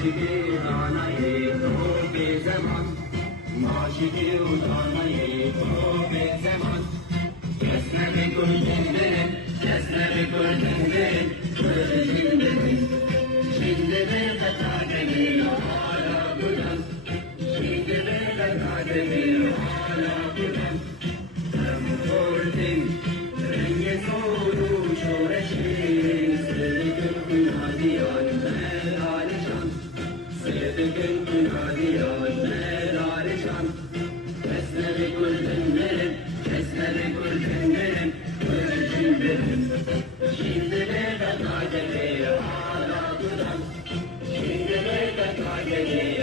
माशिकी उड़ाना ये तो बेज़बान माशिकी उड़ाना ये तो बेज़बान Kesme bir gül dindirin, kesme bir gül dindirin, böyle dindirin. Şimdi bir defa geliyor hala gülen, şimdi bir defa geliyor hala gülen. Ben gördüm, rengi soğudu şoreşin, sevdim hadiyan melalişan, sevdim hadiyan melalişan. Kesme bir gül dindirin, kesme bir gül dindirin, böyle dindirin. Şimdi bir defa geliyor hala gülen, şimdi bir defa geliyor.